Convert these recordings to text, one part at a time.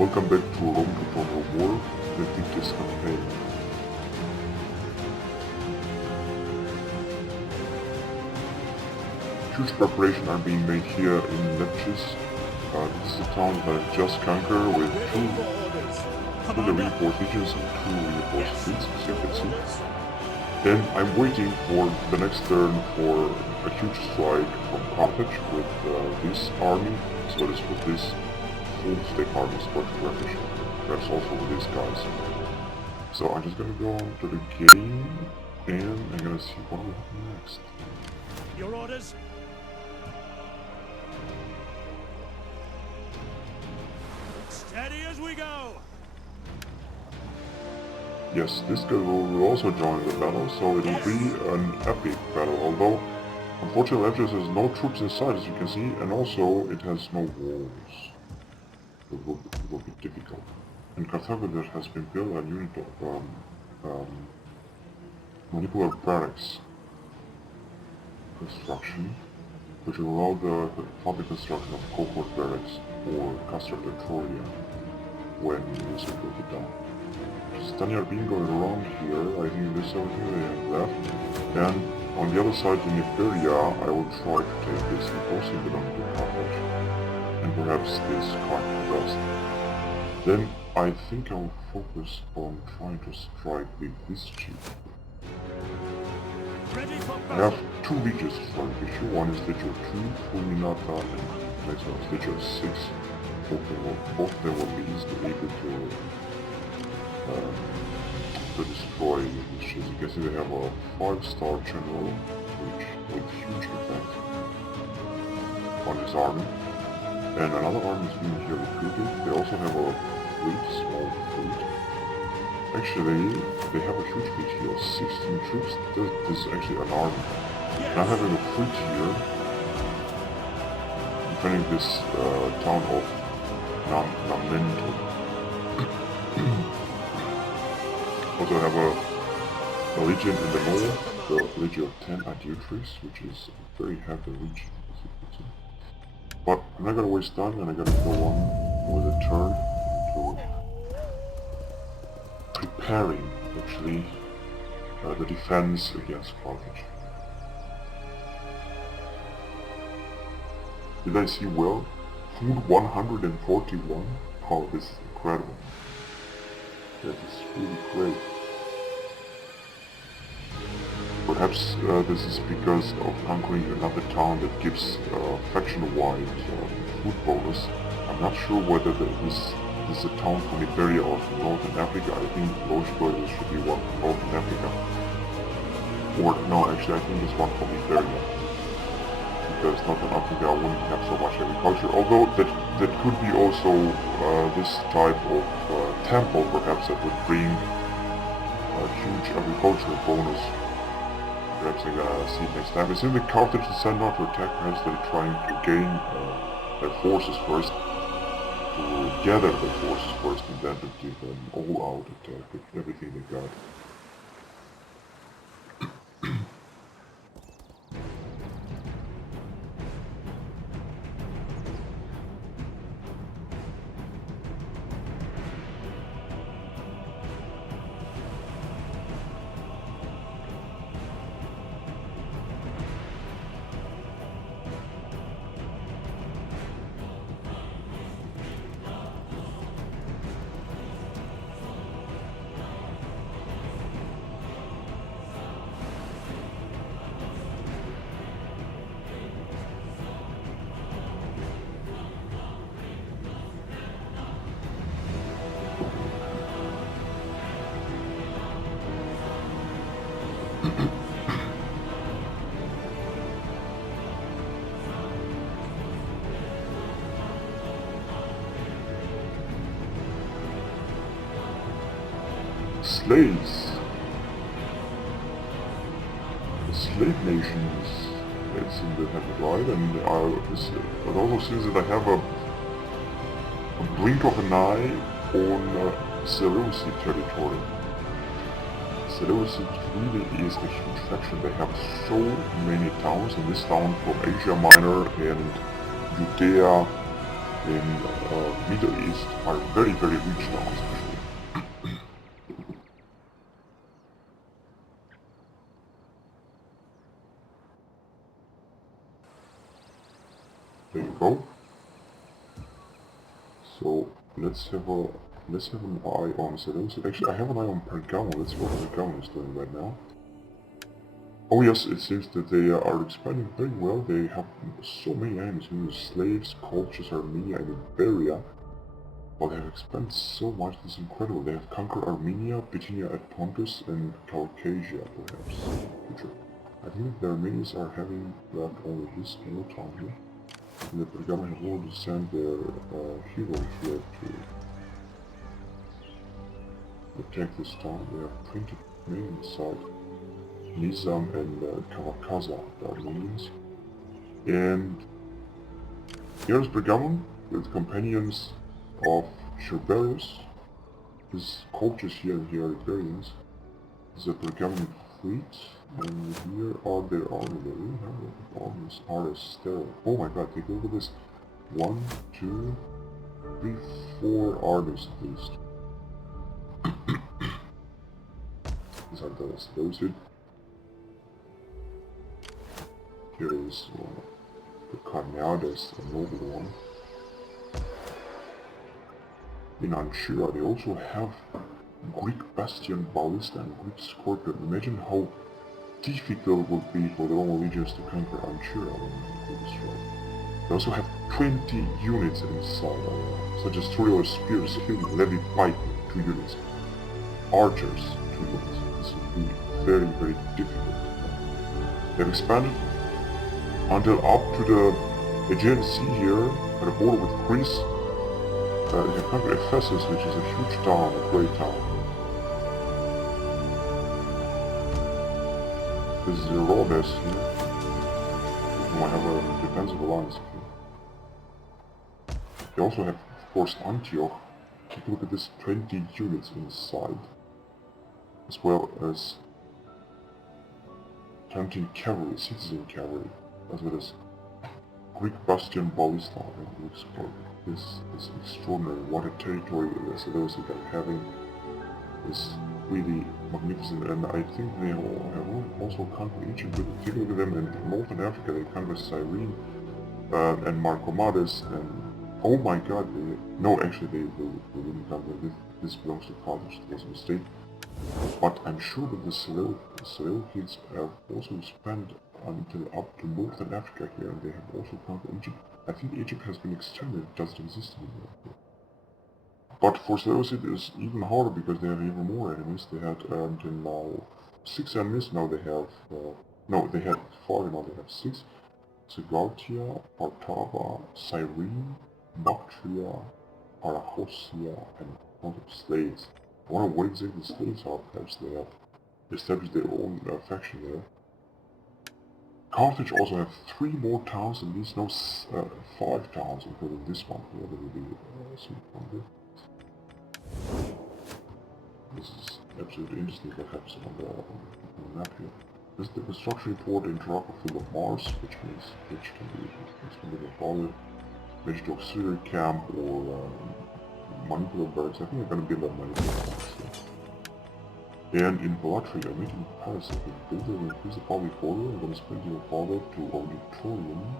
Welcome back to Rome Tutorial War, the Victis campaign. Huge preparations are being made here in Victis. This is a town that I just conquered with two fully reinforced legions and two reinforced fleets, as you can see. Then I'm waiting for the next turn for a huge strike from Carthage with this army, as well as with this full stack army squad Turkish. Perhaps also with these guys. So I'm just gonna go on to the game and I'm gonna see what will happen next. Your orders? Steady as we go! Yes, this guy will also join the battle, so it will be an epic battle, although unfortunately Victis has no troops inside, as you can see, and also it has no walls. It will be difficult. In Carthage there has been built a unit of molecular barracks construction, which will allow the public construction of cohort barracks or Castra Victoria when music will be done. Stanya being going around here, I think this is everything they have left. And on the other side in Iberia, I will try to take this imposing belong to Carthage. And perhaps this Carthage dust. Then I think I will focus on trying to strike with this chief. I have two legions to strike with you. One is Legion 2, Fulminata, and next one is Legion 6. Both of them will be easily able to destroy these ships. You can see they have a 5-star general, which with huge effect on his army. And another army is being here recruited. They also have a fleet, small fleet. Actually, they have a huge fleet here, 16 troops. This is actually an army. And I'm having a fleet here, defending this town of Namento. Also have a legion in the north, the legion of 10 Adiutres, which is a very heavy legion, as you can see. But I'm not gonna waste time, and I'm gonna go on with a turn to preparing, actually, the defense against Carthage. Did I see well? Food 141? Oh, this is incredible. That is really great. Perhaps this is because of conquering another town that gives faction-wide food bonus. I'm not sure whether this is a town from Iberia or from Northern Africa. I think logically this should be one from Northern Africa. Or no, actually I think it's one from Iberia. Because Northern Africa wouldn't have so much agriculture. Although that could be also this type of temple perhaps that would bring a huge agricultural bonus. Perhaps I'm gonna see it next time. It seems that Carthage decided not to attack, perhaps they're trying to gain their forces first, to gather their forces first, and then to give an all-out attack with everything they got. Slaves. The slave nations, it seems to have it right, and it also seems that I have a blink of an eye on Seleucid territory. Seleucid really is a huge faction. They have so many towns, and this town from Asia Minor and Judea in Middle East are very, very rich towns actually. There you go. So let's have an eye on Seleucid. Actually, I have an eye on Pergamon. Let's see what Pergamon is doing right now. Oh yes, it seems that they are expanding very well. They have so many enemies, slaves, cultures, Armenia, and Iberia. But they have expanded so much, this is incredible. They have conquered Armenia, Bithynia, and Pontus, and Caucasia, perhaps, in the future. I think that the Armenians are having left only this small town here. And the Pergamon have already sent their heroes here to attack this town. They have 20 men inside. Nizam and Kavakaza, the Armenians. And here's Pergamon with companions of Sherberius. His cultures here and here are Iberians. This is a Pergamon fleet, and here are their army. They really have a lot of armies. Are sterile. Oh my god, take a look at this. 1, 2, 3, 4 armies at least. These are the Seleucid. Here is the Carneades, the noble one. In Ancyra, they also have Greek Bastion, Ballista, and Greek Scorpion. Imagine how difficult it would be for the Roman legions to conquer Ancyra when they destroy. They also have 20 units inside, such as Turiel Spears, Hill, Levy Pike, 2 units. Archers, 2 units. This would be very, very difficult. They have expanded until up to the Aegean Sea here, at the border with Greece. They have conquered Ephesus, which is a huge town, a great town. This is Herodes here, who might have a defensive alliance here. They also have, of course, Antioch. Take a look at this, 20 units inside, as well as 20 cavalry, citizen cavalry, as well as Greek Bastion, Ballista, and Greek Scorpion. This is extraordinary. What a territory the Seleucids are having is really magnificent, and I think they have also conquered Egypt. But take a look at them in Northern Africa. They conquered Cyrene and Marcomatus, and oh my god, they didn't conquer this. This belongs to Carthage. It was a mistake. But I'm sure that the Seleucids have also spent until up to Northern Africa here, and they have also conquered Egypt. I think Egypt has been extended, it doesn't exist anymore. But for Seleucid it's even harder because they have even more enemies. They had until now 6 enemies, now they have, they had 5, now they have 6. Sigaltia, Partava, Cyrene, Bactria, Parachosia, and a lot of slaves. I wonder what exactly the slaves are. Perhaps they have established their own faction there. Carthage also have 3 more towns, at least 5 towns, including this one here. That will be some This is absolutely interesting what happens on the map here. This is the construction report in Dracophyll of Mars, which can be a bother. Vegetable auxiliary camp or manipular barracks. I think I'm gonna build a manipular barracks here. And in Balatri, I'm making Paris a big builder and increase the public order. I'm gonna spend your father to auditorium.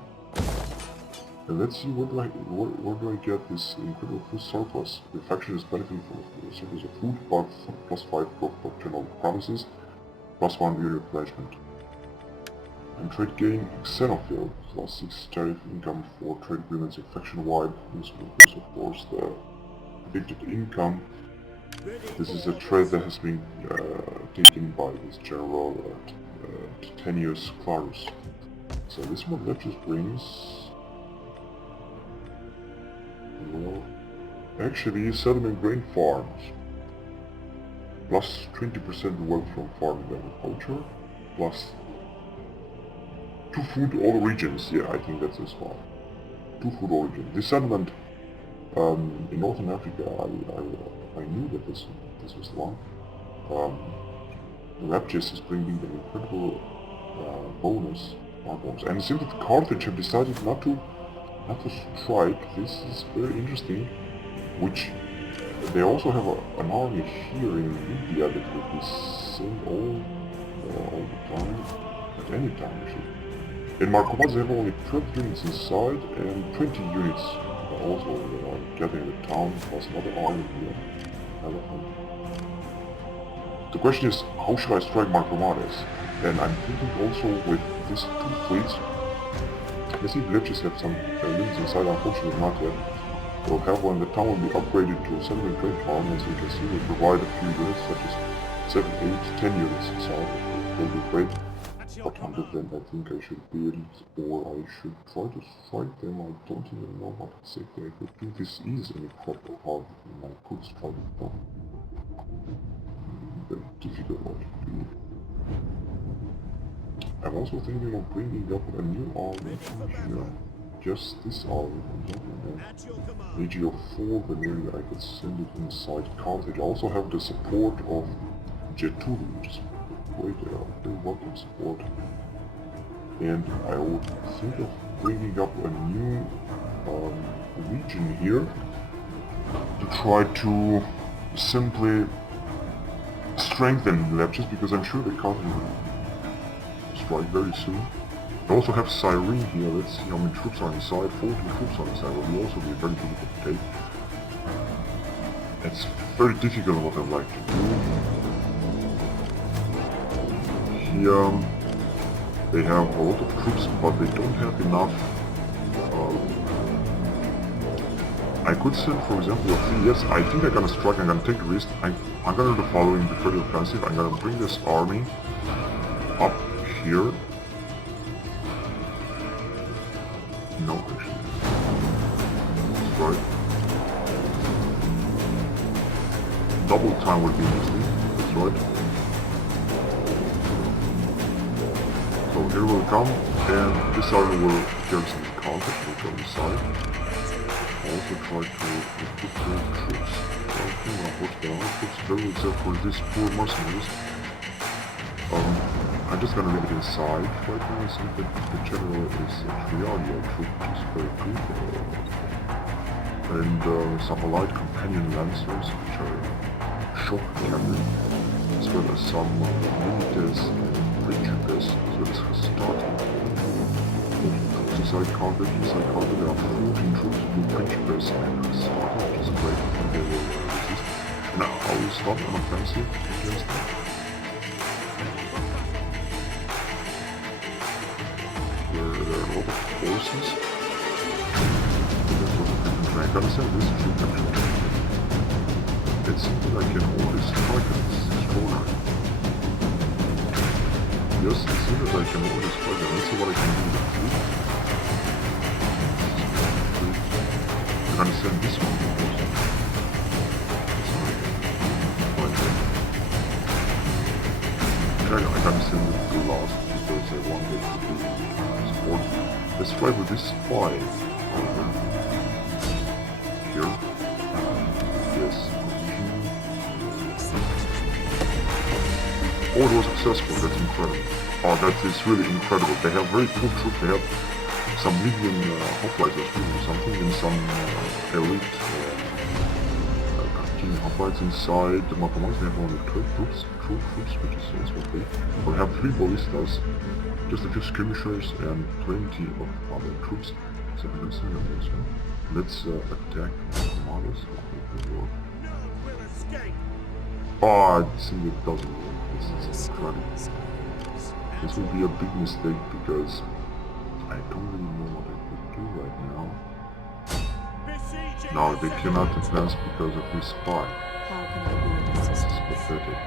And let's see where do I get this incredible food surplus. The faction is benefiting from the surplus of food, but +5 growth doctrinal promises, +1 year replenishment. And trade gain Xenophil, +6 tariff income for trade agreements faction-wide. This will increase, of course, the predicted income. This is a trade that has been taken by this general Titanius Clarus. So this one that just brings, well, actually settlement grain farms, plus 20% wealth from farming and agriculture, plus 2 food all regions. Yeah, I think that's as well. 2 food all regions. This settlement in Northern Africa, I knew that this was the one. Raptus is bringing an incredible bonus. And it seems that Carthage have decided not to have to strike. This is very interesting, which they also have an army here in India that will be sent all the time, at any time actually. In Markovaz they have only 12 units inside and 20 units also gathering the town, plus another army here. The question is, how should I strike Markovades? And I'm thinking also with these two fleets. Let's see if Victis have some units inside, unfortunately not yet. We'll have one, the town will be upgraded to a 7 great farm, as you can see, we provide a few units such as 7, 8, 10 units inside, it will be great. But under them I think I should build, or I should try to strike them. I don't even know what exactly I could do. This is any proper hard, and I could strike it down. Very difficult what to do. I'm also thinking of bringing up a new army here. Just this army from something age of 4 Cornelia, I could send it inside Carthage. I also have the support of J2, which is great, very welcome support. And I would think of bringing up a new region here to try to simply strengthen Leptis, because I'm sure the Carthage will strike very soon. I also have Cyrene here. Let's see how many troops are inside. 14 troops are inside. It will also be very difficult to take. It's very difficult what I'd like to do. Here they have a lot of troops, but they don't have enough. I could send, for example, a fleet. Yes, I think I'm gonna strike. I'm gonna take the risk. I'm gonna do the following: the further offensive. I'm gonna bring this army up here. No, actually. That's right. Double time would be interesting. That's right. So here will come, and this army will garrison the Carthage, will go inside. Also try to put the troops. Okay, I'll put the troops very except for these poor mercenaries. I'm just gonna leave it inside right now. I think that the general is a Triadio troop, which is very good. And some allied companion lancers, which are shock cavalry, as well as some militaries and principes, as well as Hastati. Inside Carthage, there are 14 troops, 2 principes and Hastati, which is great, and they will resist. Now, I will start an offensive against them. There are a lot of forces. I'm gonna send this troop actually. It seems that I can always strike at this corner. Yes, it seems that I can always strike it. Let's see what I can do with the troop. I'm gonna send this one. I'm gonna send it to last because I want it to be support. Let's try with this 5. Here. Yes. Oh, it was successful. That's incredible. Oh, that is really incredible. They have very cool troops. They have some medium hoplites or something, and some elite hoplites inside the Mapamas. They have only 12 troops, which is also okay. We'll have 3 ballistas, just a few skirmishers, and plenty of other troops. So let's send them this one. Let's attack Armadas. Oh, I think it doesn't work. This is incredible. This will be a big mistake because I don't really know what I could do right now. No, they cannot advance because of this spy. This is pathetic.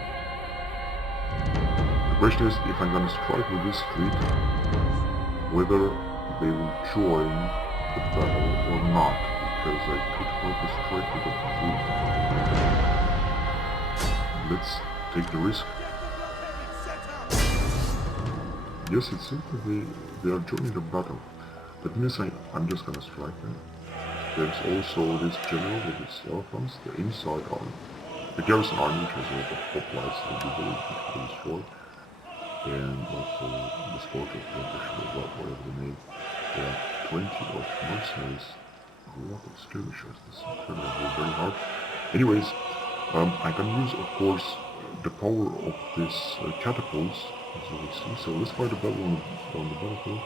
The question is if I'm gonna strike with this fleet, whether they will join the battle or not, because I could help a strike with the fleet. Let's take the risk. Yes, it seems that they are joining the battle. That means I'm just gonna strike them. There's also this general with his elephants, the inside army. The garrison army, which has a lot of hoplites that will be very difficult to destroy. And also the sport of the whatever the name. Yeah. 20 of mercenaries. A lot of skirmishers. This is incredible, very hard. Anyways, I can use, of course, the power of this catapults, as you will see. So let's fight a battle on the battlefield.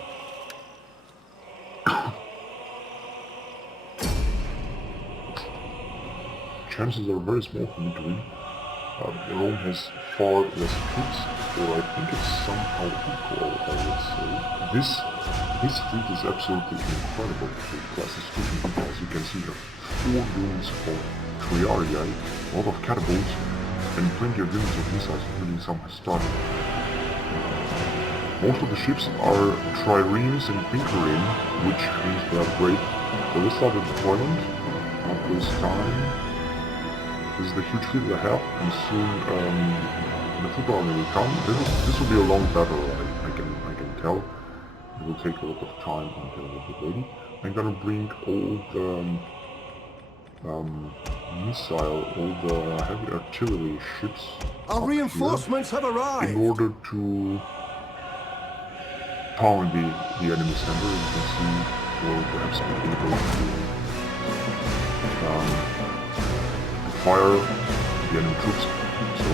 Chances are very small for me to win. Rome has far less troops, or I think it's somehow equal, I would say. This fleet is absolutely incredible. The class is super, as you can see here. 4 units of triarii, a lot of catapults, and plenty of units of missiles, including some started. Most of the ships are triremes and quinquereme, which means they are great. So let's start with deployment. At this time, this is the huge fleet I have, and soon the foot army will come. This will be a long battle, I can tell. It will take a lot of time until it will be ready. I'm gonna bring all the all the heavy artillery ships. Our reinforcements have arrived! In order to pound the enemy center, you can see, or perhaps be able to fire the enemy troops. So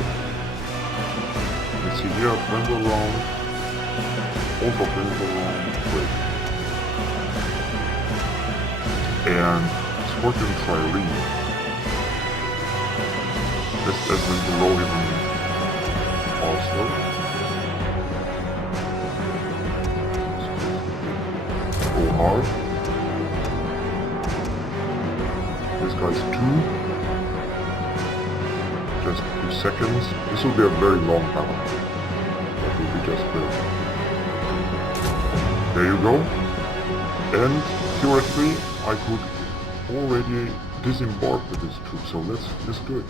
let's see here, Brembo round, also Brembo round, great. And Scorpion Trireme. Let's roll even faster. Go hard. This guy's 2. Just 2 seconds. This will be a very long battle. That will be just good. There you go. And theoretically, I could already disembark with this troop. So let's do it.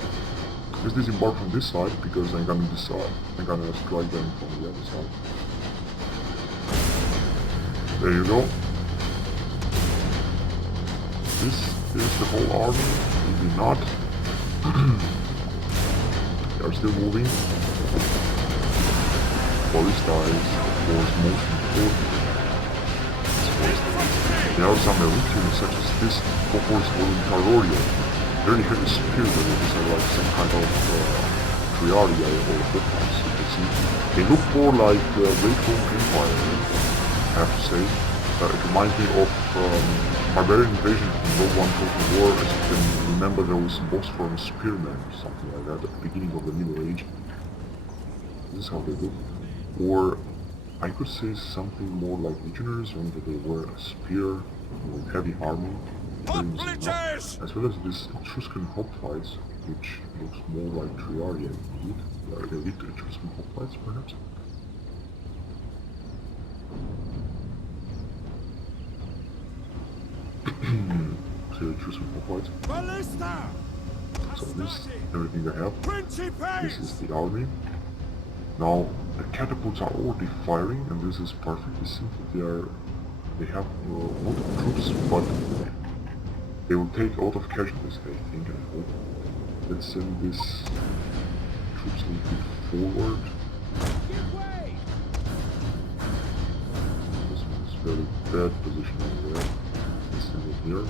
Let's disembark from this side because I'm gonna decide. I'm gonna strike them from the other side. There you go. This is the whole army. Maybe not. They are still moving. Ballista is, of course, most important. There are some elite units such as this, of course, Voluntarorio. Very heavy spear, but these are like some kind of triarii or foothouse, you can see. They look more like Great Roman Empire, I have to say. It reminds me of barbarian invasion from World I Total War, as you can remember those Bosphorus spearmen or something like that at the beginning of the Middle Age. This is how they look. Or I could say something more like legionaries, only that they wear a spear with heavy armor, as well as this Etruscan hoplites, which looks more like triarii indeed, like elite Etruscan hoplites perhaps. So Etruscan hoplites. So this is everything I have. This is the army. Now the catapults are already firing, and this is perfectly simple. They have a lot of troops, but they will take a lot of casualties, I think, and hope. Let's send these troops a little bit forward. This one is very bad position over there. Let's send it here.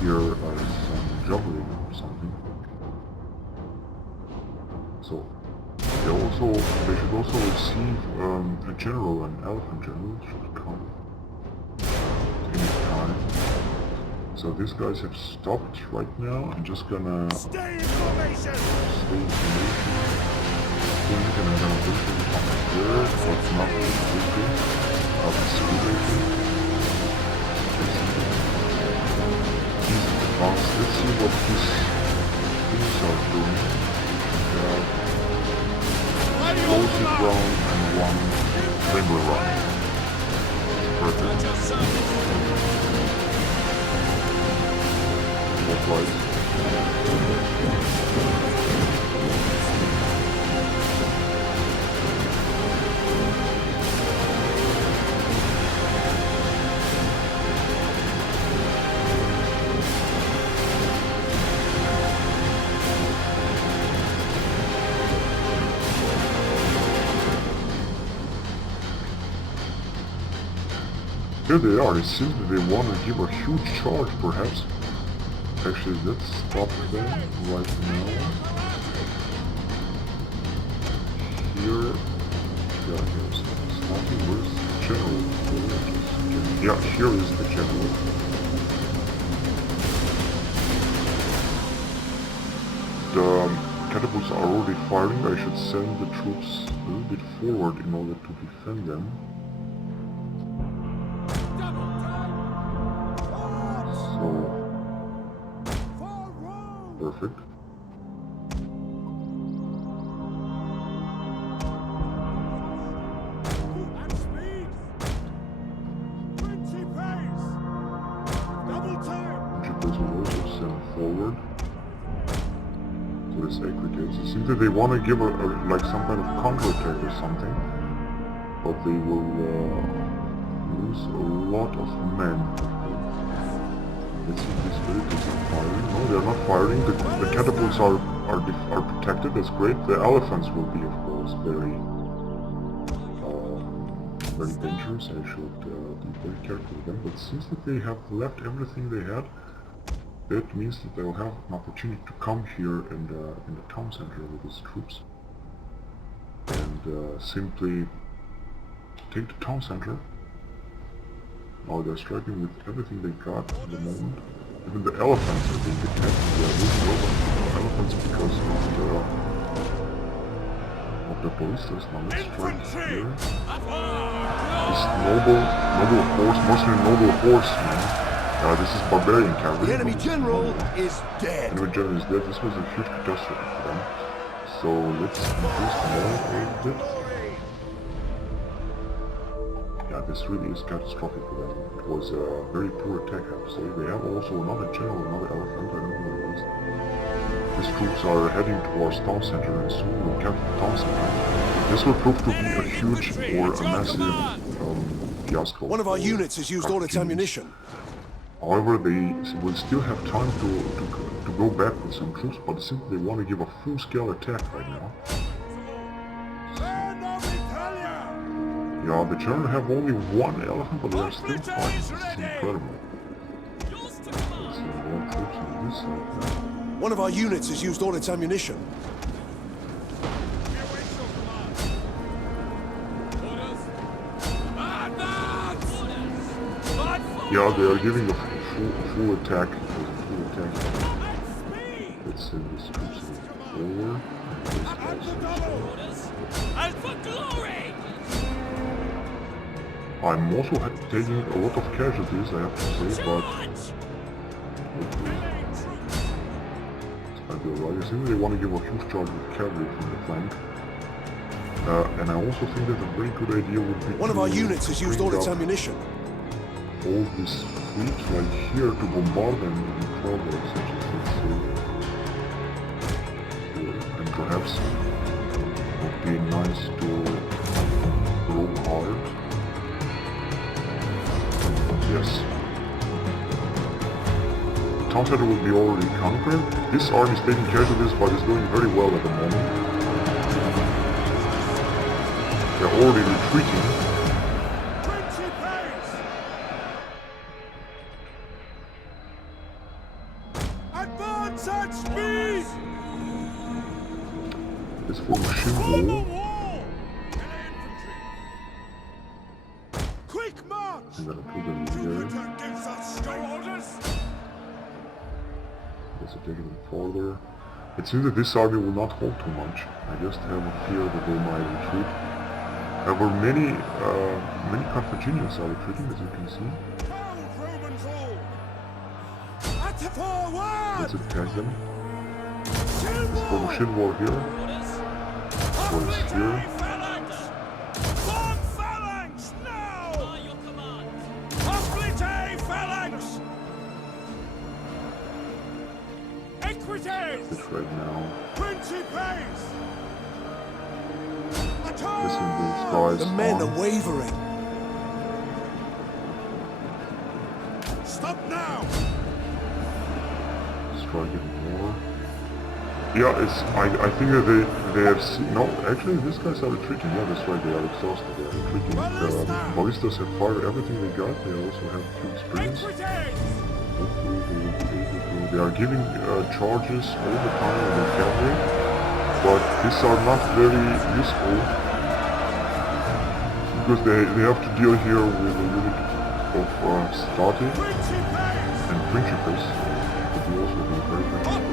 Here are some juggling or something. So they should also receive a general, an elephant general should come any time. So these guys have stopped right now. I'm just gonna Stay in formation. I'm gonna eventually come there, but not really quickly. I'll be speed. Let's see what these things are doing. Explosive round and one rainbow round. Perfect. Both right. Here they are. It seems that they want to give a huge charge, perhaps. Actually, let's stop them right now. Here, yeah, here's starting. Where's the general? Yeah, here is the general. The catapults are already firing. I should send the troops a little bit forward in order to defend them. So, perfect. Forward to this aggregates. It seems that they want to give like some kind of counter-attack or something, but they will lose a lot of men. Let's see if these vehicles are firing. No, they're not firing. The catapults are protected. That's great. The elephants will be, of course, very dangerous. I should be very careful with them. But since that they have left everything they had, that means that they will have an opportunity to come here in the town center with these troops and simply take the town center. Now they're striking with everything they got at the moment. Even the elephants are being attacked. They are losing over elephants because of the ballistas. Now let's strike here. This noble horse, mostly noble horseman. This is barbarian cavalry. The enemy general is dead. Enemy general is dead. This was a huge catastrophe for them. So let's increase them all a little bit. Yeah, this really is catastrophic for them. It was a very poor attack, I have to say. They have also another general, another elephant. I don't know what it is. These troops are heading towards town center and soon will capture the town center. This will prove to be a huge or a massive fiasco. One of our units has used all its ammunition. However, they will still have time to go back with some troops, but simply they want to give a full-scale attack right now. Yeah, the Germans have only one elephant, but they are still fighting. This is incredible. Let's see more troops on this side now. One of our units has used all its ammunition. Yeah, they are giving a full attack. Let's send these troops forward. I'm also taking a lot of casualties, I have to say, but hopefully it's gonna be alright. I think they want to give a huge charge with cavalry from the flank. And I also think that a very good idea would be one of our units has used all its ammunition. All these fleets right here to bombard them in progress, such as let's say here. And perhaps it would be nice to roll hard. Yes. The town center will be already conquered. This army is taking casualties but is doing very well at the moment. They're already retreating. This for machine wall. Quick march! I'm gonna put them here. Let's take them further. It seems that this army will not hold too much. I just have a fear that they might retreat. However, many Carthaginians are retreating, as you can see. Let's attack them. Let's go machine wall here. Towards here. This right now. Listen to these guys. The men are wavering. Stop now! Strike it more. Yeah, I think that they have seen, no, actually these guys are retreating, yeah, that's right, they are exhausted, they are retreating. Ballistas have fired everything they got, they also have a few experience. Hopefully they will be able to, they are giving charges all the time with their cavalry, but these are not very useful, because they have to deal here with a unit of Stati and Principes, but they also be very much.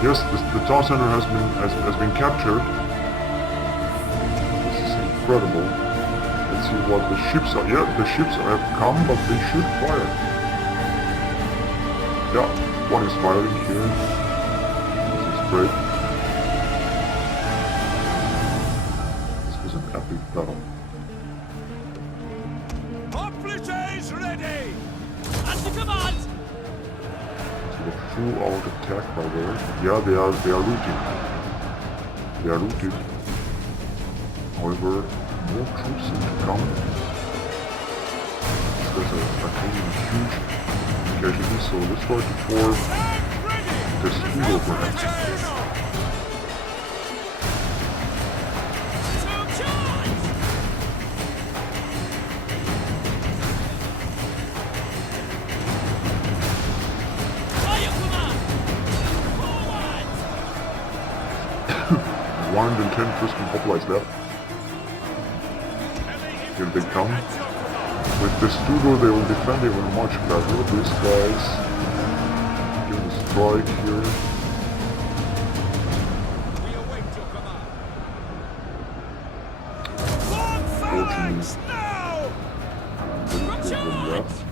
Yes, the town center has been captured. This is incredible. Let's see what the ships are. Yeah, the ships have come, but they should fire. Yeah, one is firing here. This is great. This was an epic battle. Hoplites ready! Under command! Full out attack by there. Yeah, they are looting. They are looted. However, more troops seem to come. These guys are taking huge casualties, so let's try to form the Studo perhaps. One and 10 Friskin hoplites left. Here they come. With the Studo they will defend even much better. These guys give a strike here. We await your command. Fortunately, Now! left.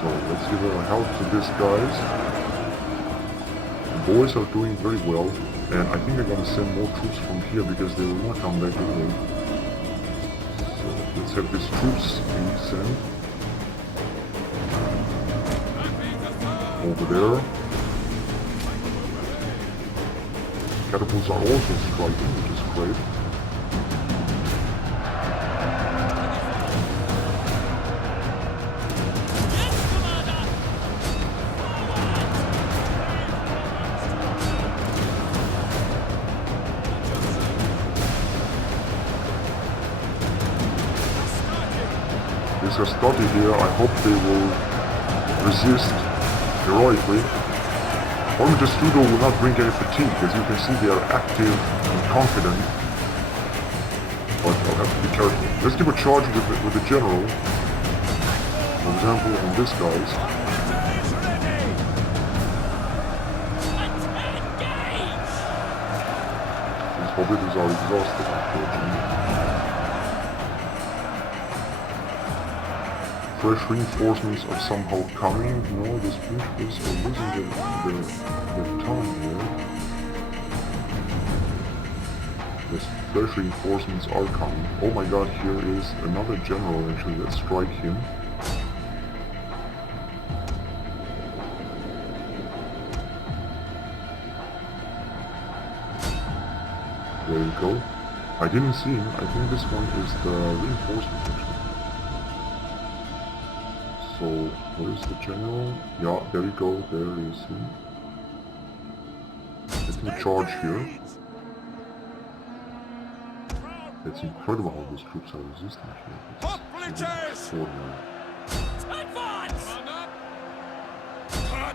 So let's give a help to these guys. The boys are doing very well, and I think they're gonna send more troops from here because they will not come back anyway. So let's have these troops being sent over there. Catapults are also striking, which is great. These are starting here. I hope they will resist heroically. Only the Studo will not bring any fatigue, as you can see they are active and confident. But I'll have to be careful. Let's give a charge with the general. For example, on this guys. These hobbits are exhausted, unfortunately. Fresh reinforcements are somehow coming. No, these principals are losing the town here. These fresh reinforcements are coming. Oh my god, here is another general actually. Let's strike him. There you go. I didn't see him. I think this one is the reinforcement actually. So, where is the general? Yeah, there you go, there is him. Let me charge here. It's incredible how these troops are resisting here. It's extraordinary. Advance!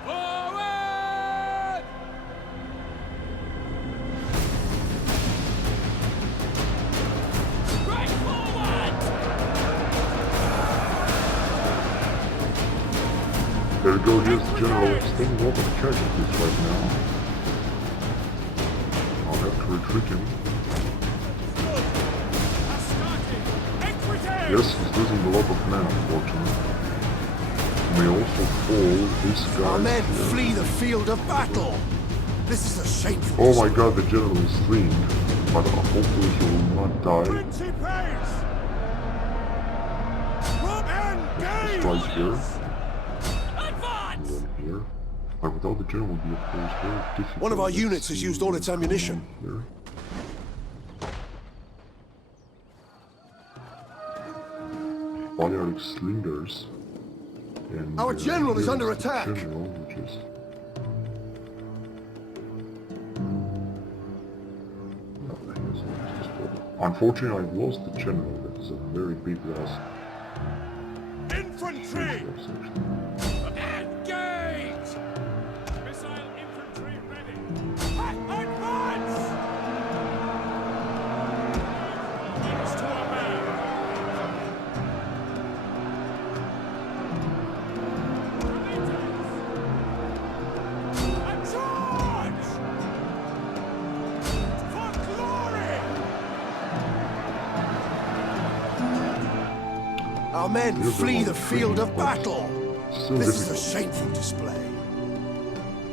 Forward! Right forward! There we go, here's the general. Staying a lot of casualties right now. I'll have to retreat him. Yes, he's losing a lot of men, unfortunately. We also fall this guy. Our men flee the field of battle. This is a shameful. Oh my god, the general is fleeing. But hopefully he will not die. Strike here. And then here. But without the general, it would be of course very difficult. One of our units has used all its ammunition. Here. Balearic slingers. And Our general is here's under the attack. General, which is unfortunately, I've lost the general. That is a very big loss. Infantry! Engage! Missile infantry ready! Advance! Units to our man! A charge! For glory! Our men flee the field of battle. Still This is a difficult. shameful display.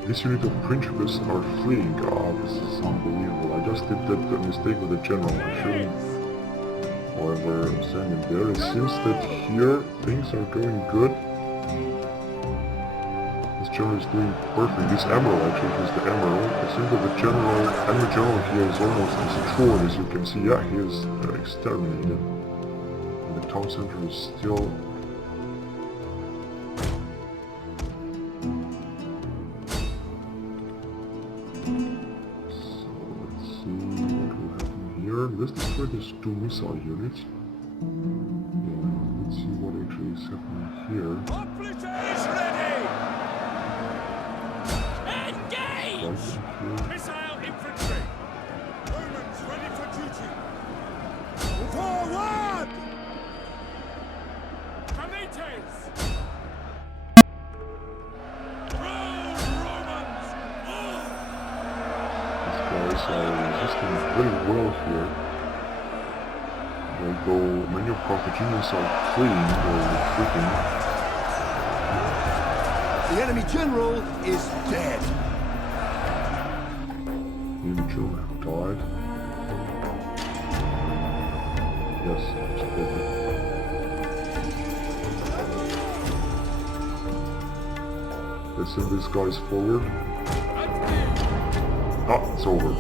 This unit of principals are fleeing. Ah, this is unbelievable. I just did that mistake with the general. I shouldn't. However, I'm standing there. It seems that here things are going good. This general is doing perfect. This emerald actually is the emerald. It seems that the enemy general here is almost destroyed, as you can see. Yeah, he is exterminated. And the town center is still. Let's destroy these two missile units. And let's see what actually is happening here. Hoplites ready! Engage! Missile infantry! Romans ready for duty! Forward! Palites! Romans! These guys are resisting very well here. Although many of Carthaginians are fleeing or retreating. The enemy general is dead. The enemy general have died. Yes, absolutely. Let's send these guys forward. Ah, it's over.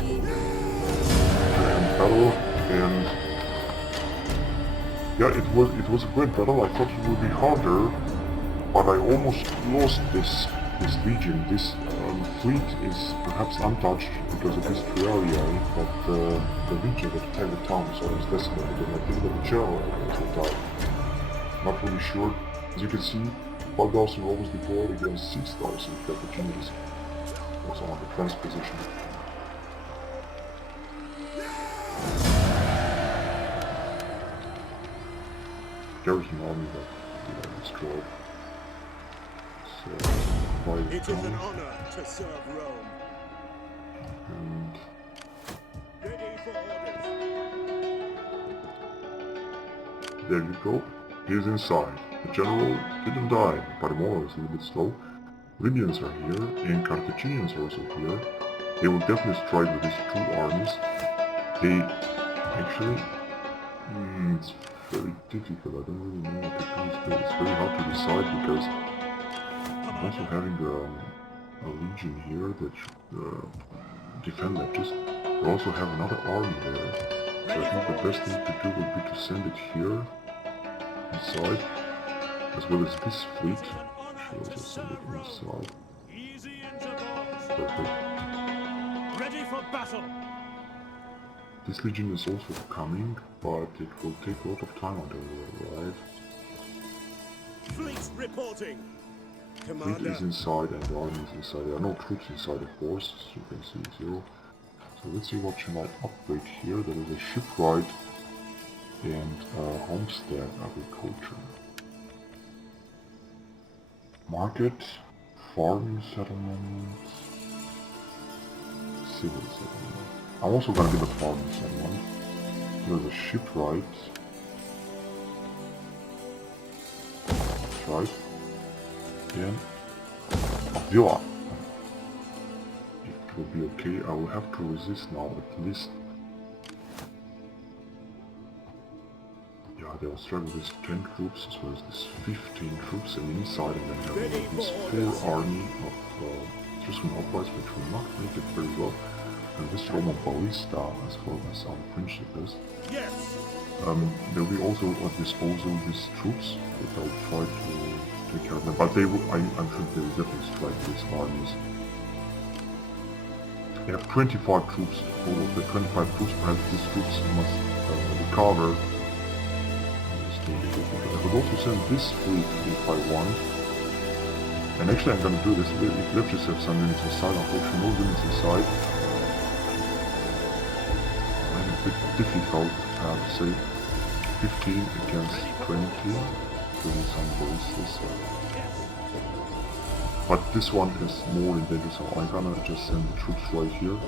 And battle, and yeah, it was a great battle. I thought it would be harder, but I almost lost this legion. This fleet is perhaps untouched because of this triarii, but the legion that attacked the town is almost decimated, and I think that the general also died. Not really sure. As you can see, 5,000 Romans deployed against 6,000 Carthaginians. Also on the defense position. Garrison army that destroyed. So, by the It is town. an honor to serve Rome. And Ready for orders. there you go. He's inside. The general didn't die, but the morale is a little bit slow. Libyans are here, and Carthaginians are also here. They will definitely strike with these two armies. They actually... it's very difficult. I don't really know what to do. It's very hard to decide because I'm also having a legion here that should defend Victis. I also have another army there. So I think the best thing to do would be to send it here inside, as well as this fleet. I should also send it inside. Easy intervals! Perfect. Ready for battle! This legion is also coming, but it will take a lot of time until they arrive. Fleet reporting. Fleet Commander. is inside and the army is inside. There are no troops inside, of course, as you can see, 0. So let's see what she might upgrade here. There is a shipwright and homestead agriculture. Market, farming settlement, civil settlement. I'm also gonna get a farming settlement. There's a shipwright. That's right. And a villa. It will be okay. I will have to resist now at least. Yeah, they will struggle with 10 troops as well as this 15 troops on the inside, and then have this 4 army of Etruscan hoplites, which will not make it very well. And this Roman ballista as well as our princesses. Yes. There will be also at disposal these troops that I will try to take care of them, but they will, I'm sure they will definitely strike these armies. They have 25 troops. All of the 25 troops, perhaps these troops must recover. I could also send this fleet if I want. And actually I'm gonna do this. If Victis have some units inside, unfortunately no units inside. And a bit difficult, I have to say. 15 against 20. Doing some bases. But this one is more in danger, so I'm gonna just send the troops right here.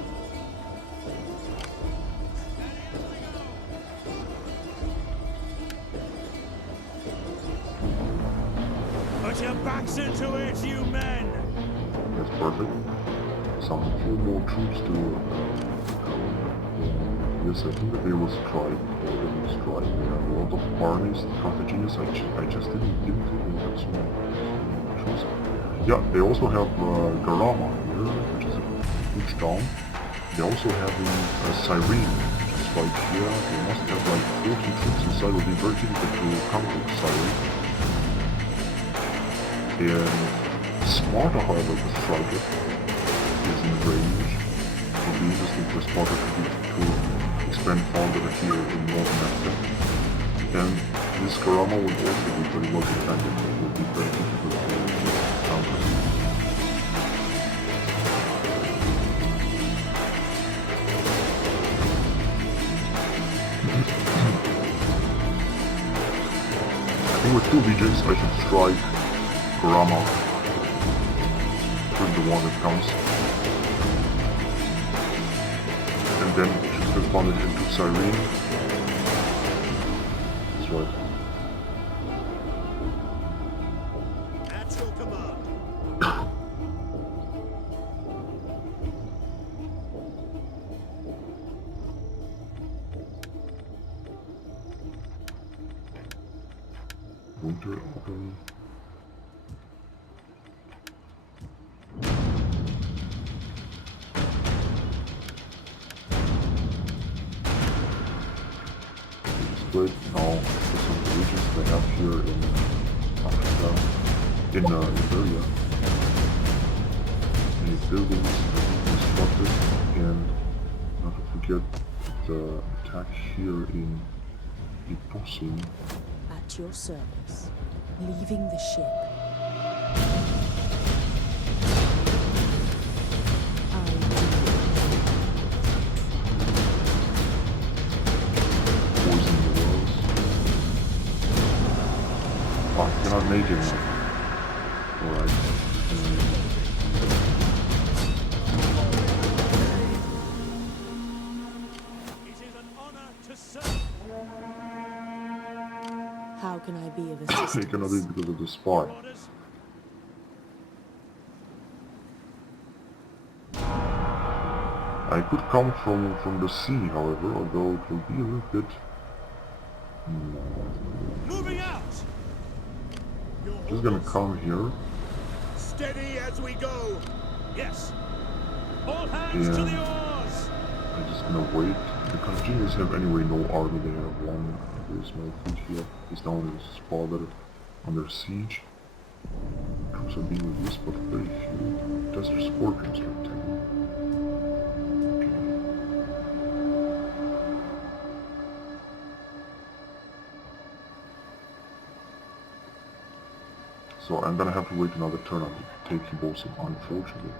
Put your backs into it, you men! That's perfect. Some few more troops to yes, I think that they will strike. They will strike. They have a lot of armies. The Carthaginians, I just didn't think they had so many troops. Yeah, they also have Garama here, which is a huge town. They also have Cyrene, which is right here. They must have like 40 troops inside. It will be very difficult to conquer Cyrene. And Sparta, however, the striker is in range. It will be interesting for Sparta to expand farther here in northern Africa. And this Karama will also be very well defended. It will be very difficult to counter. I think with 2 legions I should strike Karama with the one that comes. And then just respond it into Cyrene. That's right. At your command. Winter, autumn. Great now for some of the regions they have here in Africa, in Iberia. Many buildings constructed, and not to forget the attack here in Iposin. At your service. Leaving the ship. Poison the wells. Oh, I cannot make it now. Alright. It is an honor to serve. How can I be of I assistance? cannot do it because of the spy. Orders. I could come from the sea, however, although it will be a little bit... Moving out! Your Just gonna orders. come here. Steady as we go! Yes! All hands to the oars! I'm just gonna wait. The Carthaginians have anyway no army. They have one very small fleet here. It's down in Spa that are under siege. Troops are being reduced, but very few. Desert Scorpions are attacking. So I'm gonna have to wait another turn on taking Bosun, unfortunately.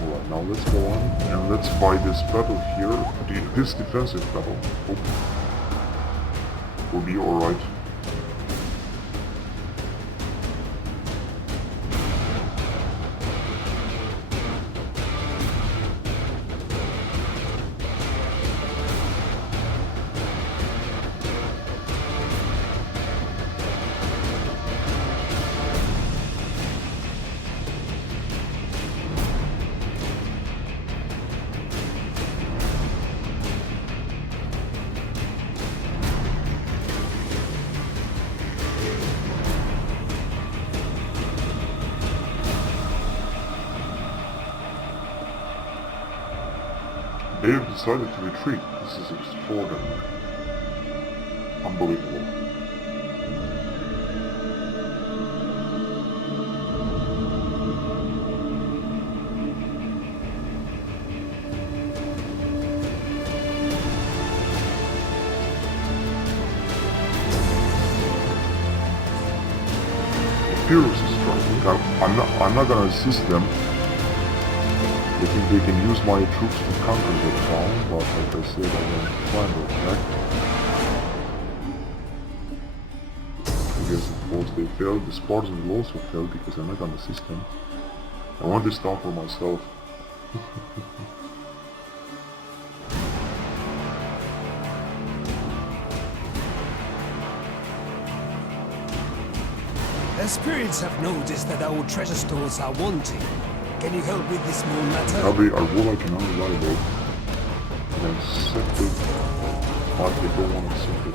Alright, now let's go on and let's fight this battle here. This defensive battle. Will be alright. They have decided to retreat. This is extraordinary. Unbelievable. Pyrrhus is striking. I'm not gonna assist them. I think they can use my troops to conquer the town, but like I said, I'm going to try and attack. I guess of course they failed. The Spartans will also fail because I'm not gonna assist them. I want this town for myself. The spirits have noticed that our treasure stores are wanting. Can you help with this small matter? Probably are warlike and unreliable. And accept it, but they don't want to accept it.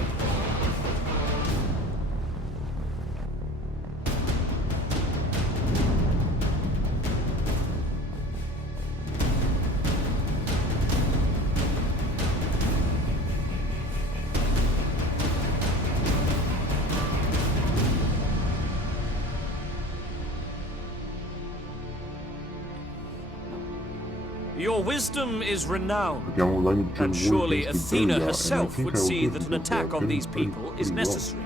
Your wisdom is renowned, Okay, I would like to and war surely against Athena Cornelia, and I herself think would I will see do that it an because they are attack on getting these people is pretty well. necessary.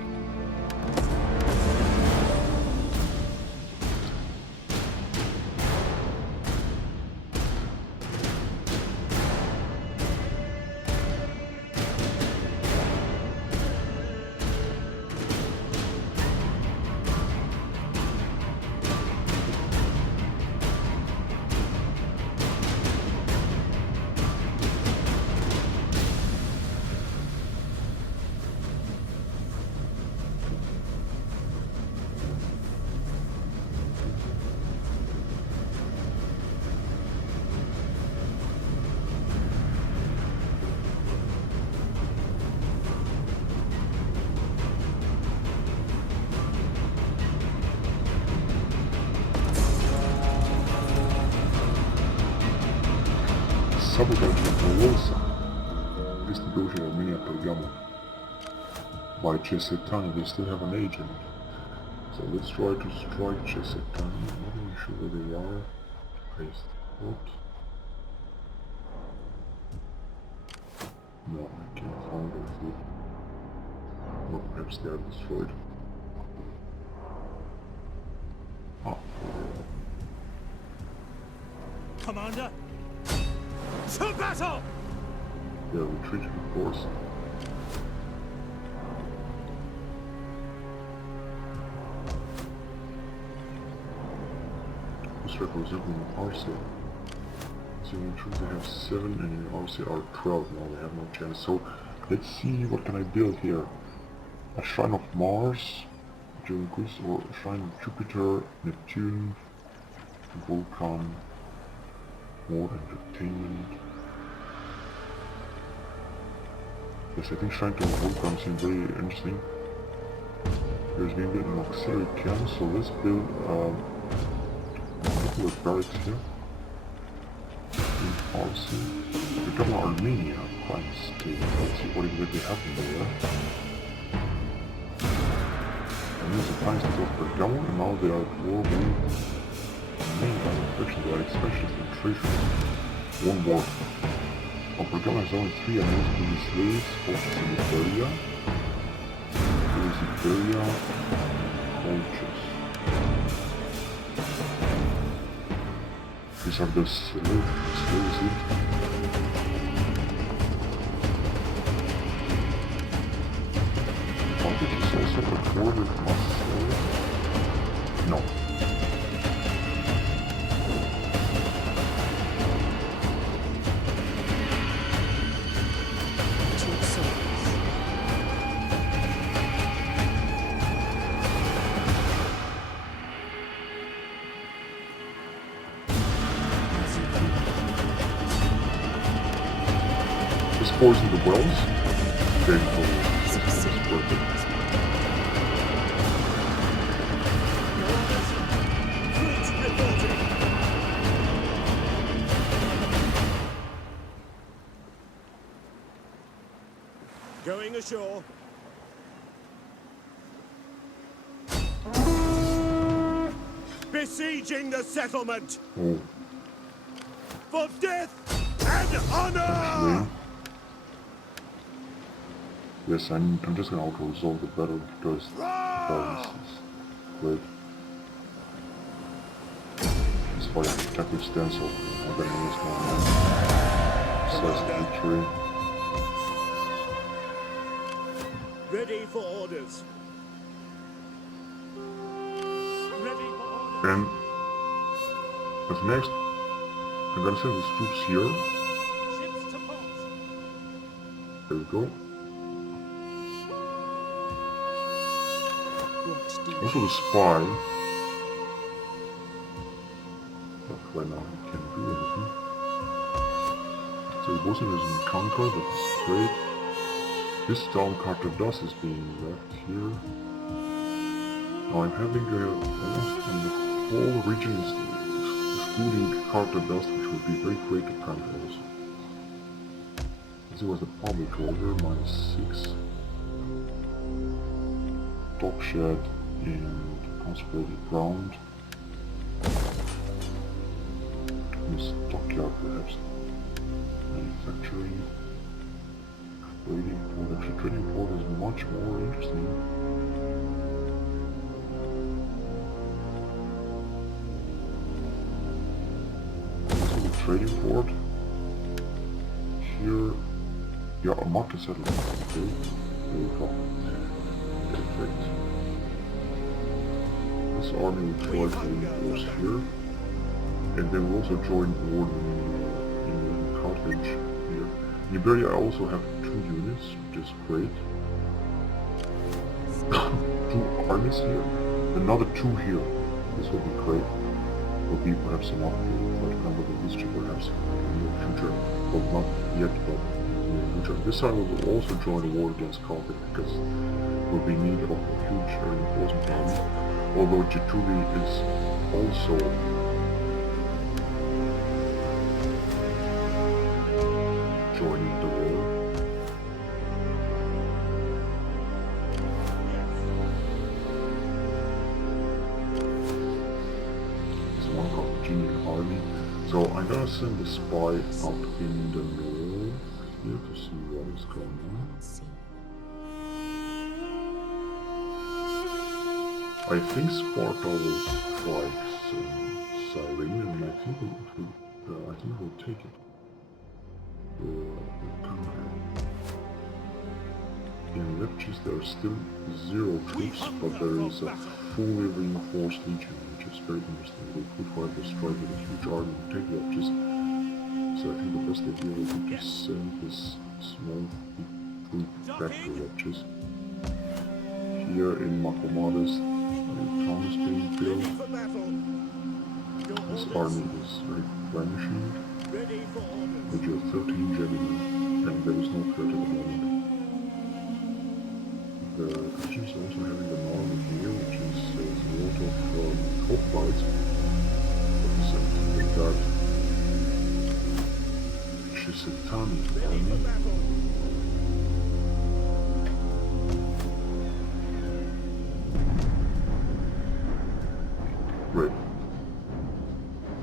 Sabotage Cornelia. This negotiate Armenia Pergamon. By Chesetani, they still have an agent. So let's try to strike Chesetani. I'm not even sure where they are. Paste. What? No, I can't find them. Or perhaps they are destroyed. Ah. Commander, to battle! They are retreating, of course. This represents in Arce. So in truth they have 7 and in Arce are 12. Now they have no chance. So let's see what can I build here. A shrine of Mars, Juncus, or a shrine of Jupiter, Neptune, Vulcan, more entertainment. Yes, I think shrine to Vulcan seems very interesting. There's going to be an auxiliary camp, so let's build with barracks here. In policy. Become Armenia, crime state. Let's see what exactly happened there. And this is a crime state of Pergamon, and now they are at war with main infection, they are expansion infiltration. One more. Oh, Pergamon has only 3 administrative slaves, focused in Italia. Here is Italia, Colchis. These are the slaves. Colchis is also recorded as no. Poison the wells. Very cool. That's perfect. Fleet reporting! Going ashore. Besieging the settlement! Oh, For death and honor! actually. Yes, I'm just gonna auto-resolve the battle because the balance is great. This fire protective stance of other enemies going on. Decisive victory. Ready for orders. Ready for orders. And as next, I'm gonna send these troops here. Ships to port. There we go. What do you Also the spy. But right now he can't do anything. So Bosnia is in conquer, that is great. This town Cartadas is being left here. Now I'm having almost in the whole region is excluding Cartadas, which would be very great to conquer also. This was the public order, -6. Dock shed in consecrated ground. In stockyard perhaps. Manufacturing. Trading port. Actually trading port is much more interesting. Also the trading port. Here, yeah, a market settlement. Okay, there we go. Perfect. This army will try to reinforce here, and they will also join war in Carthage here. In Iberia I also have 2 units, which is great. 2 armies here, another 2 here. This will be great. Will be perhaps enough to fight another history perhaps in the near future. Well, not yet, but in the near future. This time we will also join a war against Carthage because will be in need of a huge reinforcement army. Although Getuli is also joining the war. It's one Carthaginian army. So I'm gonna send the spy up in the north here to see what is going on. see? I think Sparta will strike Cyrene, and I think it will take it. In Victis there are still 0 troops, but there is a fully reinforced legion, which is very interesting. They could fight the strike with a huge army and take Victis. So I think the best idea will be to send this small troop back to Victis. Here in Macomadas, the town is being built. Ready for battle. Your This orders. army is replenishing. Ready for orders. Which are 13 gentlemen, and there is no threat at the moment. The Christians are also having the northern here, which is a lot of hoplites. But the 17th Guard, which is a tiny Ready for army. battle. Great.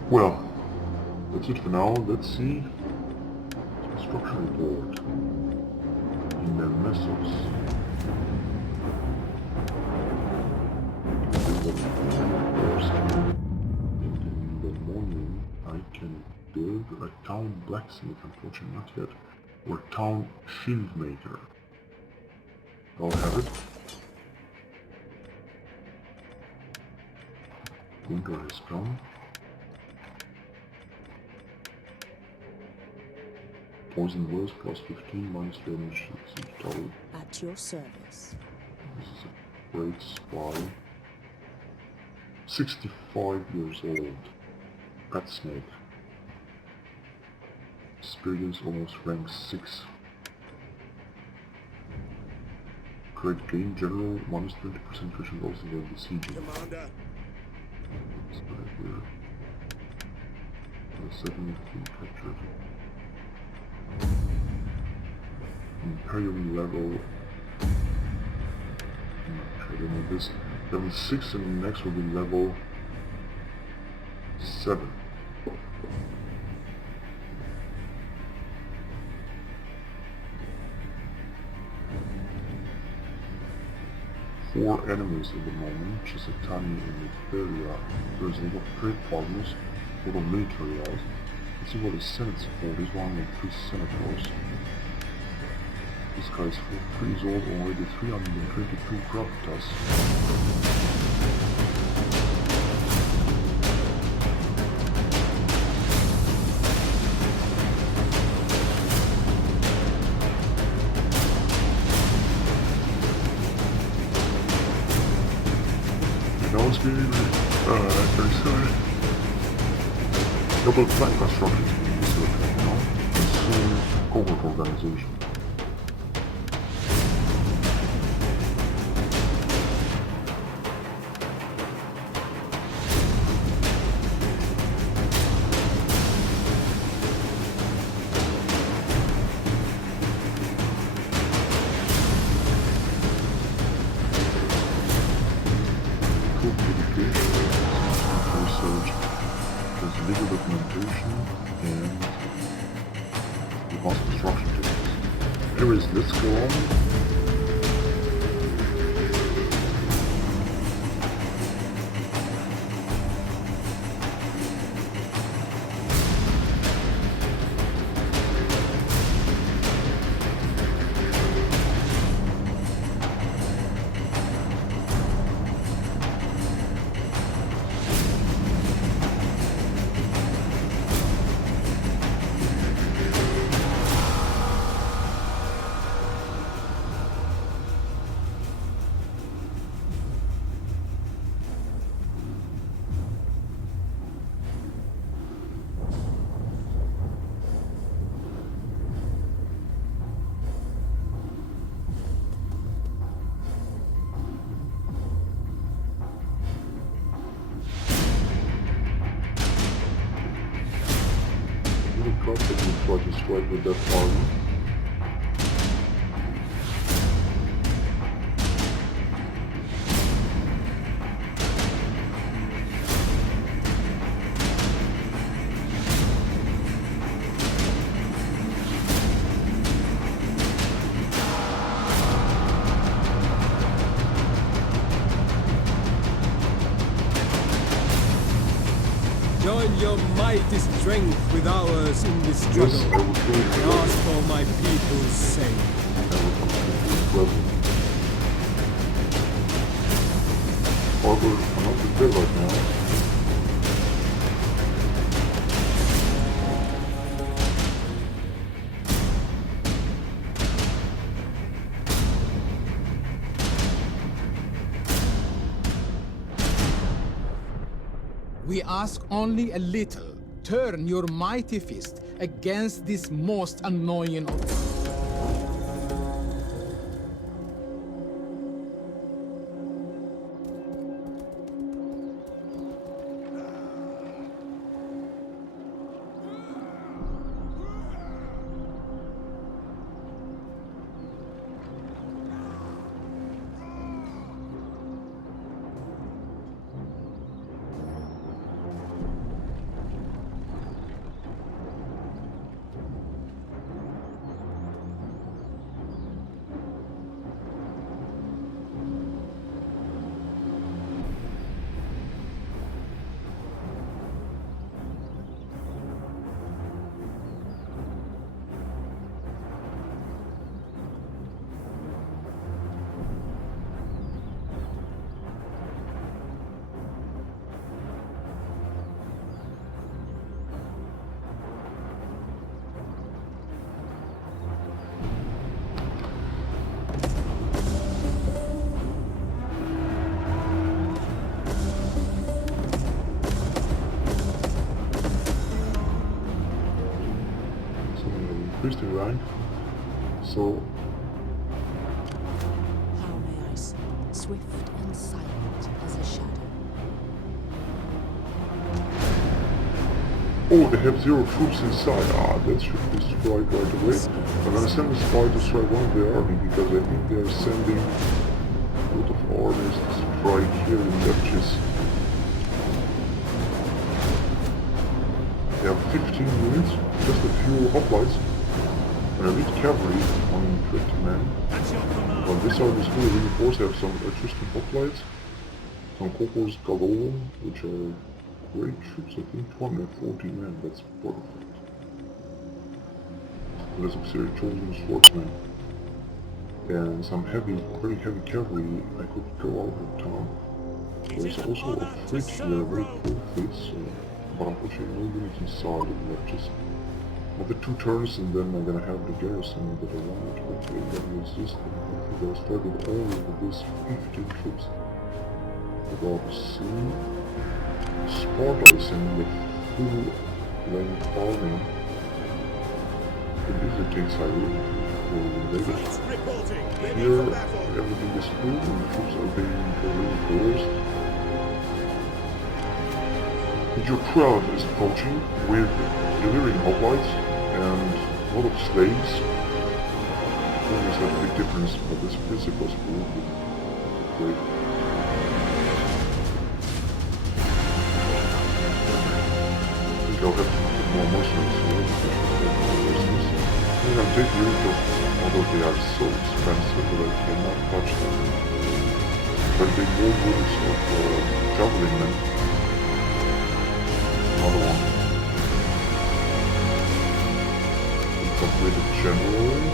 Well, that's it for now. Let's see. Construction report. In the Messos. In the morning, I can build a town blacksmith, unfortunately not yet, or town shield maker. I'll have it. Winter has come. Poison words plus 15 minus damage siege total. At your service. This is a great spy. 65 years old. Pet snake. Experience almost rank 6. Great game general, minus 20% cushion also when besieging. Commander. It's right here. 7 captured. Imperial level. I don't know this. Level 6 and the next will be level 7. Four enemies at the moment, just a tiny in the area. There's a lot of trade partners, a lot of military eyes. Let's see what the Senate support is. 103 senators. This guy is 4 years old, already 322 gravitas. Now it's getting very sorry. Double flag construction is being used right now. It's a covert organization. Research, there's legal documentation, and advanced construction techniques. Anyways, let's go on. That we try to strike with that army. Join your mighty strength with ours in this struggle. Yes, I will do it. I ask for my people's sake. However, I'm not prepared right now. We ask only a little. Turn your mighty fist against this most annoying of... Increased in rank, so How may I say, swift and silent as a shadow. Oh, they have 0 troops inside. Ah, that should be strike right away. I'm gonna send a spy to strike one of the army because I think they are sending a lot of armies to strike here in Victis. They have 15 units, just a few hoplites, and a lead cavalry on 20 men. That's your command. Well, this army is fully reinforced. They have some Etruscan hoplites, some corpus galore, which are great troops. I think 240 men, that's perfect. There's auxiliary chosen swordsmen. And some heavy, very heavy cavalry. I could go out of town. There's also a fleet here, a very cool fleet, so, but unfortunately no units inside of Victis. Another 2 turns and then I'm gonna have the garrison that I wanted to hopefully then resist them. I think I started only with these 15 troops. About the sea. Sparta is in the full length army. It is a king side for the Fleet reporting. Ready here, for battle. everything is cool and the troops are being reinforced. Major 12 is approaching with delivering hoplites and a lot of slaves. Always had a big difference, but this principle is cool. Great. I think I'll have to put more mercenaries here. I think I'll take Europe, although they are so expensive that I cannot touch them. But they more units of traveling men. Another one. It's upgraded generally.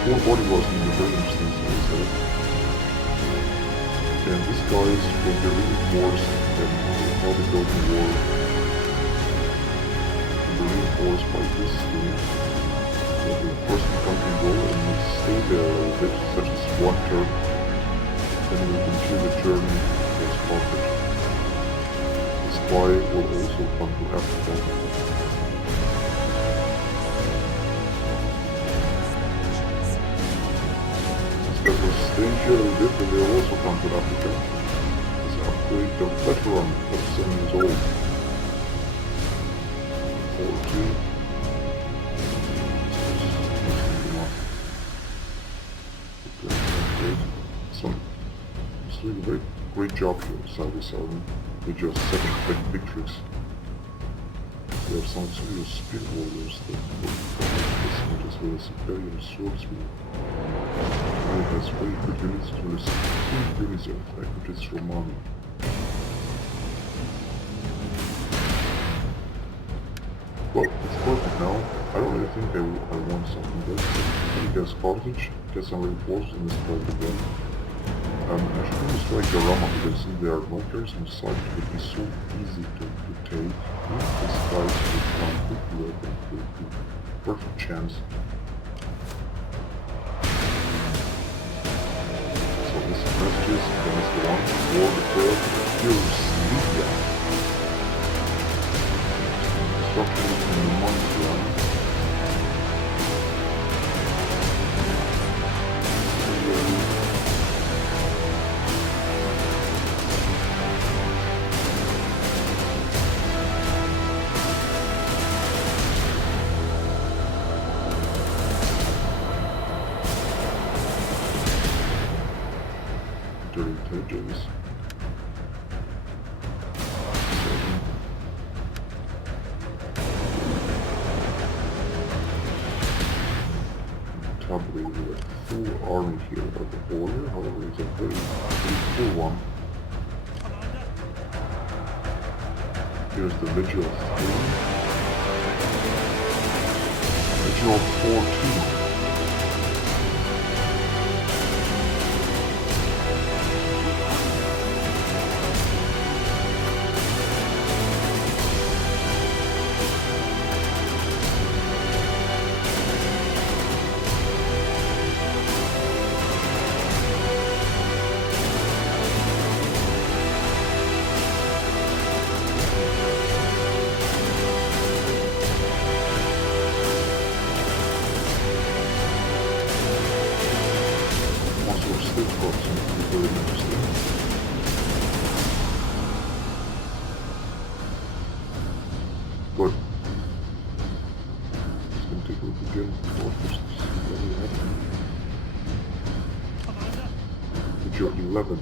This body was in the very interesting thing, and these guys will be reinforced and how they go to war. They'll be reinforced by this thing. So the person can go and stay there a little bit, such as 1 turn. Then we continue the journey towards Carthage. The spy will also come to Africa. That was staying here a bit, but they also come to Africa. This upgrade the veteran, 37 years old. 14. So, it's doing a very great job here inside this army. They just 7 big victories. They have some serious spear warriors that will as well as superior swordsmen. It has very good units to receive 2 units of Equitis Romani. Well, it's perfect now. I don't really think I want something better. I think there's Carthage, get some reinforcements in this part again. I should really strike Garama because since there are no garrison inside, it would be so easy to take. If this guys would come quickly, I think it would be a perfect chance. Messages, then it's the one for the third, here's Libya. Structure in the month intelligence. Probably with a full army here at the border, however it's a very full one. Here's the Vigil 3. Vigil 14. about something very interesting. But it's gonna take a look again before just really happening. With your 11.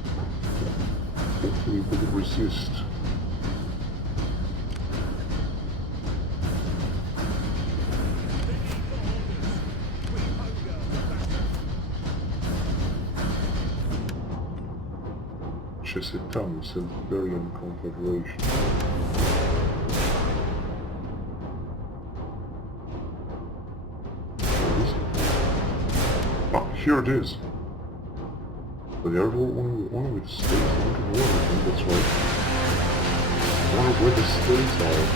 Hopefully we can resist. Chesetam, Siberian Confederation. Where is it? Ah, here it is. But the other one of the states, I think that's right. I wonder where the states are.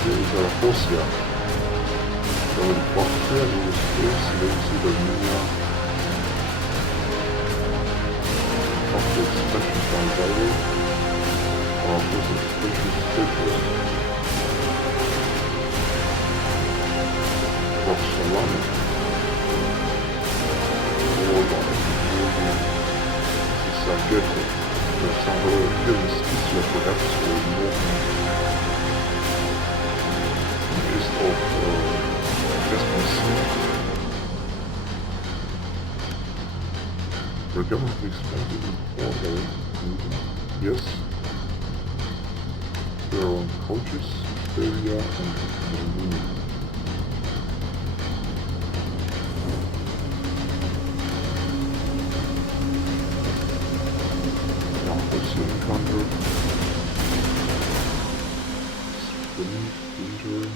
Here is Russia. So in Austria, there is states, and then you see the Armenia. After expansion by Valley. This is expansion status. Roxalana. This is Sargento. There's some other hidden Spisla perhaps, or more. East of SPC. We're going to expand even further. Yes. There are coaches, area, and marine. Now, also encounter spring, winter.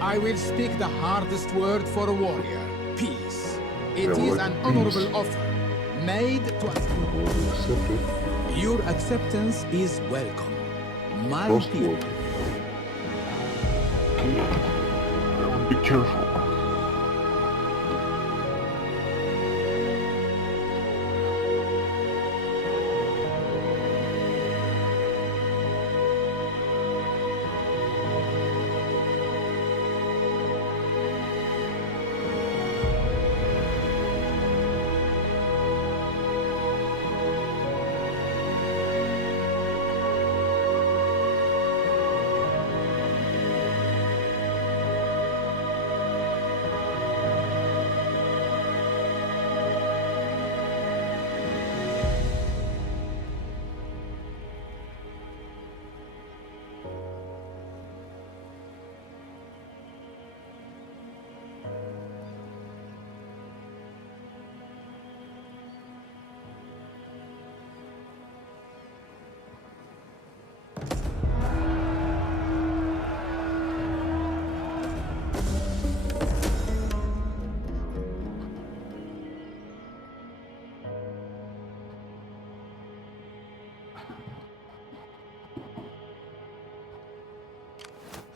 I will speak the hardest word for a warrior. Peace. It Yeah, is well, an peace. honorable offer made to us. Accept it. Your acceptance is welcome. My people. Trustworthy. Be careful.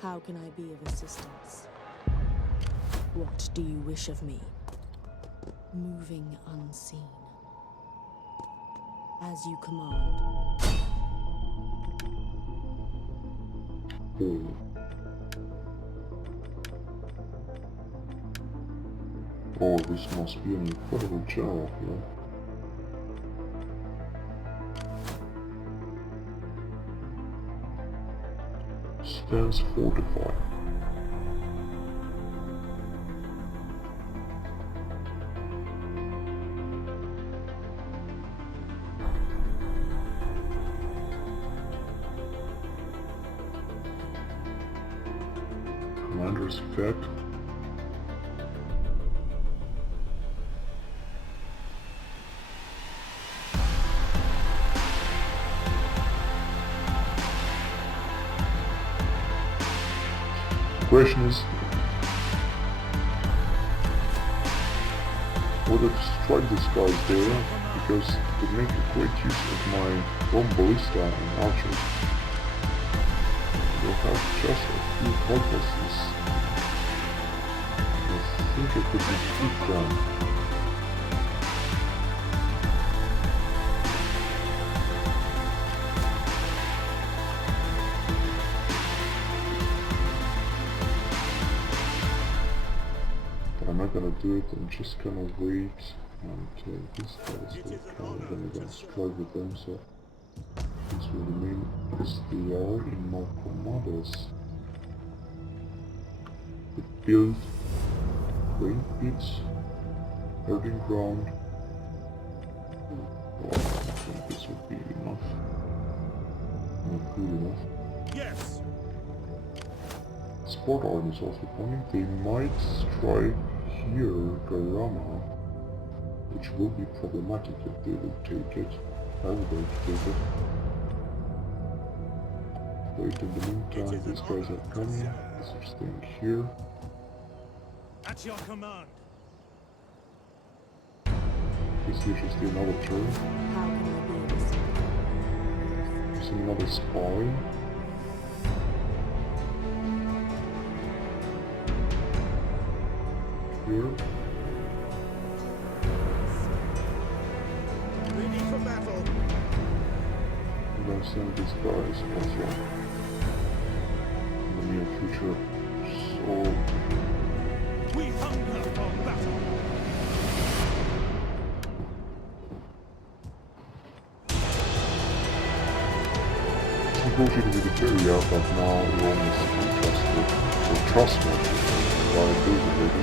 How can I be of assistance? What do you wish of me? Moving unseen. As you command. Oh. Oh, this must be an incredible job here. Stands fortified. Commander's effect. The question is whether to strike these guys there, because it would make a great use of my bomb ballista and archers. They have just a few helplessness. I think I could defeat them. I'm not gonna do it, I'm just gonna wait until these guys will come, then I'm gonna strike with them, so this will remain as they are in my commanders. The build, grain pits, herding ground. Oh, I think this would be enough. Not good enough. Yes. Sport army is also coming. They might strike here, Garama, which will be problematic if they will take it. I will going to take it. Wait, in the meantime, these guys are coming. These are staying here. At your command. This here should be another turn. How can I be of assistance? There's another spy. Here. Ready for battle. I'm gonna send these guys also in the near future. So We hunger for battle. negotiated with the area, but now Rome is interested or trustworthy by David.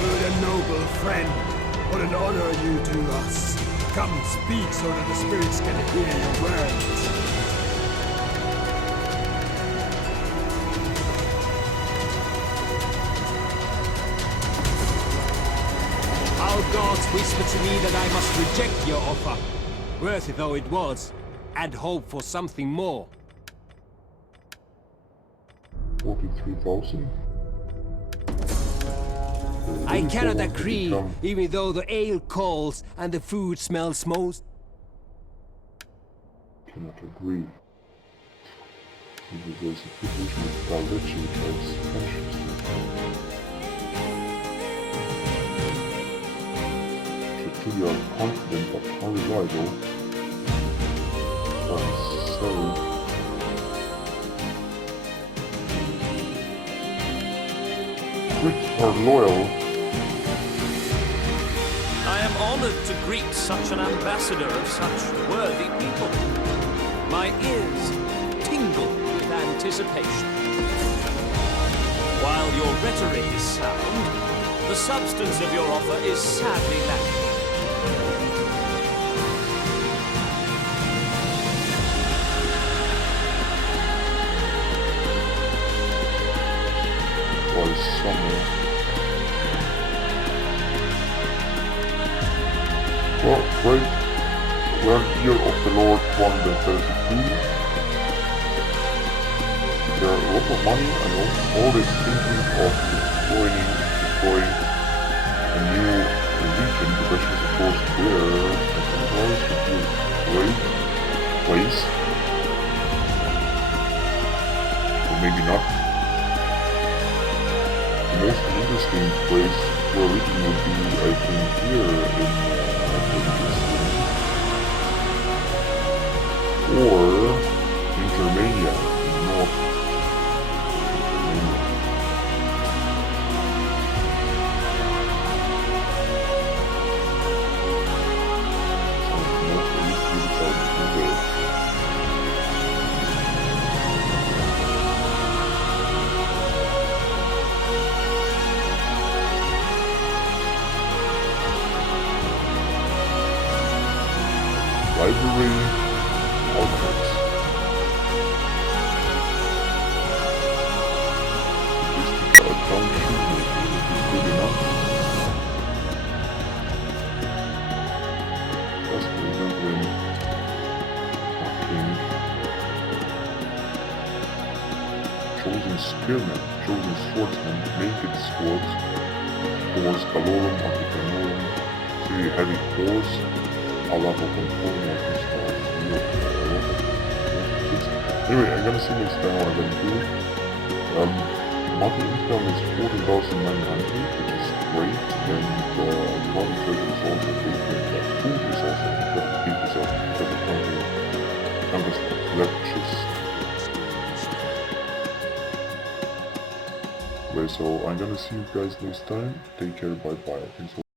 Good and noble friend, what an honor you do us. Come, speak so that the spirits can hear your words. Our gods whispered to me that I must reject your offer, worthy though it was, and hope for something more. 43,000. I cannot agree, even though the ale calls and the food smells most. Cannot agree. Because there's a position of direction towards pensions. Should you are confident but unreliable. So Brits are loyal. I am honored to greet such an ambassador of such worthy people. My ears tingle with anticipation. While your rhetoric is sound, the substance of your offer is sadly lacking. Somewhere. Well, great. We're here of the Lord 132. There are a lot of money. I'm always thinking of deploying a new region. The question is, of course, where and how should you great place. Or maybe not. The most interesting place for a region would be, I think, here in or in Germania, in North Germania. So most of these people are there. Library archives. Just a town shoemaker is good enough. Just for example in chosen spearman, chosen swordsman, naked swords, force calorum, anticannorum, 3 heavy cores, alla på kontrollen av försvaret. Anyway, I'm gonna see next time what I'm gonna do. Monthly income is 40,900, which is great, and money treasure is also great, and food is also important. Keep this up, because of company. I'm just lectures. Okay, so I'm gonna see you guys next time. Take care, bye bye. Thanks for